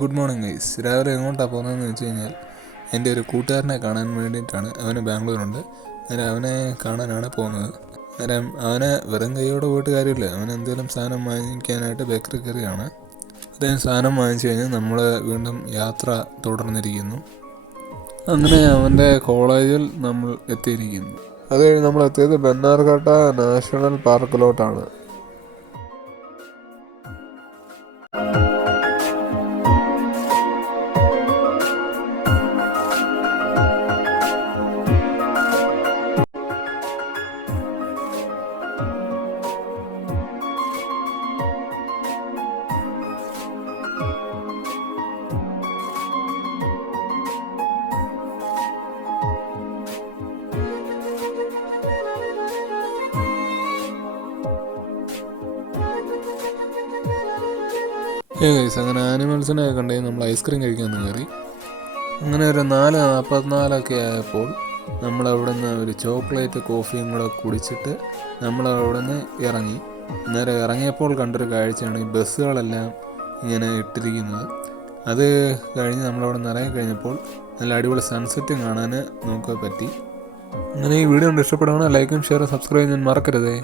Good morning guys. രാവിലെ എങ്ങോട്ടാണ് പോകുന്നതെന്ന് വെച്ച് കഴിഞ്ഞാൽ എൻ്റെ ഒരു കൂട്ടുകാരനെ കാണാൻ വേണ്ടിയിട്ടാണ്. അവന് ബാംഗ്ലൂരുണ്ട്. അന്നേരം അവനെ കാണാനാണ് പോകുന്നത്. അന്നേരം അവനെ വെറും കൈയോടെ പോയിട്ട് കാര്യമില്ല. അവൻ എന്തെങ്കിലും സാധനം വാങ്ങിക്കാനായിട്ട് ബേക്കറി കയറിയാണ്. അദ്ദേഹം സാധനം വാങ്ങിച്ചു കഴിഞ്ഞാൽ നമ്മൾ വീണ്ടും യാത്ര തുടർന്നിരിക്കുന്നു. അങ്ങനെ അവൻ്റെ കോളേജിൽ നമ്മൾ എത്തിയിരിക്കുന്നു. അത് കഴിഞ്ഞ് നമ്മൾ എത്തിയത് ബന്നാർഘട്ട നാഷണൽ പാർക്കിലോട്ടാണ്. ഗൈസ്, അങ്ങനെ ആനിമൽസിനെ കണ്ടു നമ്മൾ ഐസ്ക്രീം കഴിക്കാൻ കയറി. അങ്ങനെ ഒരു 4:44 ആയപ്പോൾ നമ്മളവിടെ നിന്ന് ഒരു ചോക്ലേറ്റ് കോഫിയും കൂടെ കുടിച്ചിട്ട് നമ്മളവിടെ നിന്ന് ഇറങ്ങി. അന്നേരം ഇറങ്ങിയപ്പോൾ കണ്ടൊരു കാഴ്ചയാണ് ഈ ബസ്സുകളെല്ലാം ഇങ്ങനെ ഇട്ടിരിക്കുന്നത്. അത് കഴിഞ്ഞ് നമ്മളവിടെ നിന്ന് ഇറങ്ങിക്കഴിഞ്ഞപ്പോൾ നല്ല അടിപൊളി സൺസെറ്റും കാണാൻ നമുക്ക് പറ്റി. അങ്ങനെ ഈ വീഡിയോ കൊണ്ട് ഇഷ്ടപ്പെടുകയാണെങ്കിൽ ലൈക്കും ഷെയറും സബ്സ്ക്രൈബ് ചെയ്യാൻ മറക്കരുതേ.